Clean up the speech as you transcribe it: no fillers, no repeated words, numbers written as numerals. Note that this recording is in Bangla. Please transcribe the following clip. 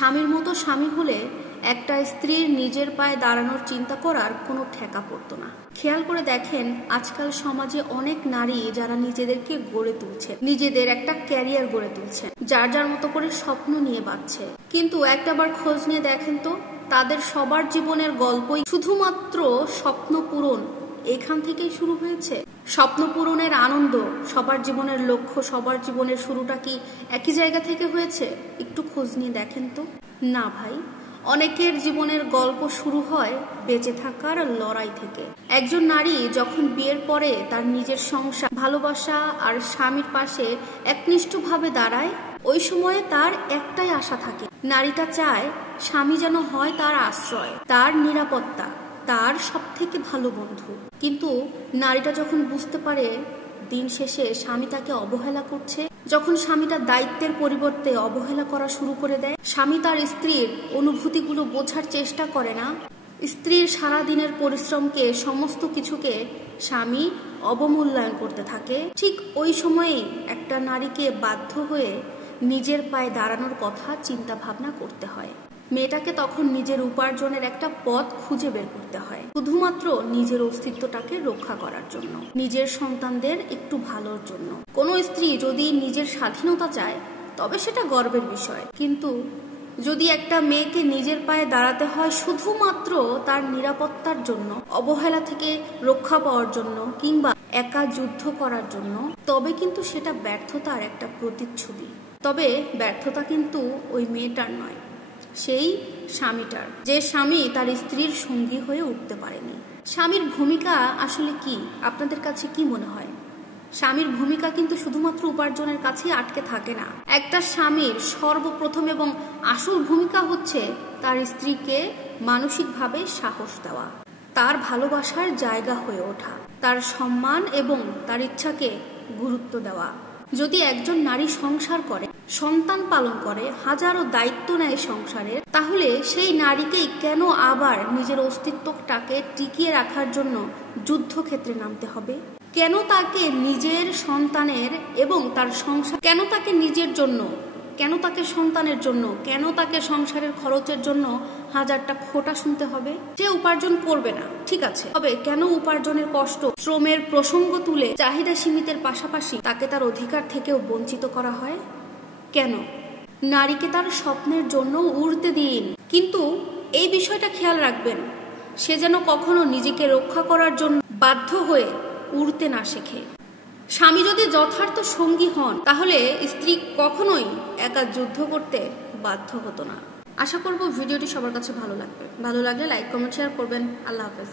স্বামীর মতো স্বামী হলে একটা স্ত্রীর নিজের পায়ে দাঁড়ানোর চিন্তা করার কোনো ঠেকা পড়তো না। খেয়াল করে দেখেন, আজকাল সমাজে অনেক নারী যারা নিজেদেরকে গড়ে তুলছে, নিজেদের একটা ক্যারিয়ার গড়ে তুলছে, যার যার মতো করে স্বপ্ন নিয়ে বাঁচছে, কিন্তু একটাবার খোঁজ নিয়ে দেখেন তো তাদের সবার জীবনের গল্পই শুধুমাত্র স্বপ্ন পূরণ এখান থেকেই শুরু হয়েছে। স্বপ্ন পূরণের আনন্দ, সবার জীবনের লক্ষ্য, সবার জীবনের শুরুটা কি একই জায়গা থেকে হয়েছে? একটু খোঁজ নিয়ে দেখেন তো। না ভাই, অনেকের জীবনের গল্প শুরু হয় বেঁচে থাকার লড়াই থেকে। একজন নারী যখন বিয়ের পরে তার নিজের সংসার, ভালোবাসা আর স্বামীর পাশে একনিষ্ঠভাবে দাঁড়ায়, ওই সময়ে তার একটাই আশা থাকে। নারীটা চায় স্বামী যেন হয় তার আশ্রয়, তার নিরাপত্তা, তার সব থেকে ভালো বন্ধু। কিন্তু নারীটা যখন বুঝতে পারে দিন শেষে স্বামী তাকে অবহেলা করছে, যখন স্বামীটা দায়িত্বের পরিবর্তে অবহেলা করা শুরু করে দেয়, স্বামী তার স্ত্রীর অনুভূতিগুলো বোঝার চেষ্টা করে না, স্ত্রীর সারাদিনের পরিশ্রমকে, সমস্ত কিছুকে স্বামী অবমূল্যায়ন করতে থাকে, ঠিক ওই সময়েই একটা নারীকে বাধ্য হয়ে নিজের পায়ে দাঁড়ানোর কথা চিন্তা ভাবনা করতে হয়। মেয়েটাকে তখন নিজের উপার্জনের একটা পথ খুঁজে বের করতে হয়, শুধুমাত্র নিজের অস্তিত্বটাকে রক্ষা করার জন্য, নিজের সন্তানদের একটু ভালোর জন্য। কোনো স্ত্রী যদি নিজের স্বাধীনতা চায় তবে সেটা গর্বের বিষয়, কিন্তু যদি একটা মেয়েকে নিজের পায়ে দাঁড়াতে হয় শুধুমাত্র তার নিরাপত্তার জন্য, অবহেলা থেকে রক্ষা পাওয়ার জন্য, কিংবা একা যুদ্ধ করার জন্য, তবে কিন্তু সেটা ব্যর্থতার একটা প্রতিচ্ছবি। তবে ব্যর্থতা কিন্তু ওই মেয়েটার নয়, সেই স্বামীটার, যে স্বামী তার স্ত্রীর সঙ্গী হয়ে উঠতে পারেনি। স্বামীর ভূমিকা আসলে কি আপনাদের কাছে কি মনে হয়? স্বামীর ভূমিকা কিন্তু শুধুমাত্র উপার্জনের কাছেই আটকে থাকে না। একটা স্বামীর সর্বপ্রথম এবং আসল ভূমিকা হচ্ছে তার স্ত্রীকে মানসিকভাবে সাহস দেওয়া, তার ভালোবাসার জায়গা হয়ে ওঠা, তার সম্মান এবং তার ইচ্ছাকে গুরুত্ব দেওয়া। যদি একজন নারী সংসার করে, সন্তান পালন করে, হাজারো দায়িত্ব নেয় সংসারের, তাহলে সেই নারীকেই কেন আবার নিজের অস্তিত্বটাকে টিকিয়ে রাখার জন্য যুদ্ধক্ষেত্রে নামতে হবে? কেন তাকে নিজের সন্তানের এবং তার সংসার, কেন তাকে নিজের জন্য, কেন তাকে সন্তানের জন্য, কেন তাকে সংসারের খরচের জন্য হাজারটা খোঁটা শুনতে হবে? সে উপার্জন করবে না, ঠিক আছে, তবে কেন উপার্জনের কষ্ট, শ্রমের প্রসঙ্গ তুলে চাহিদা সীমিতের পাশাপাশি তাকে তার অধিকার থেকেও বঞ্চিত করা হয়? কেন? নারীকে তার স্বপ্নের জন্য উড়তে দিন, কিন্তু এই বিষয়টা খেয়াল রাখবেন, সে যেন কখনো নিজেকে রক্ষা করার জন্য বাধ্য হয়ে উড়তে না শেখে। স্বামী যদি যথার্থ সঙ্গী হন, তাহলে স্ত্রী কখনোই একা যুদ্ধ করতে বাধ্য হতো না। আশা করব ভিডিওটি সবার কাছে ভালো লাগবে। ভালো লাগলে লাইক, কমেন্ট, শেয়ার করবেন। আল্লাহ হাফেজ।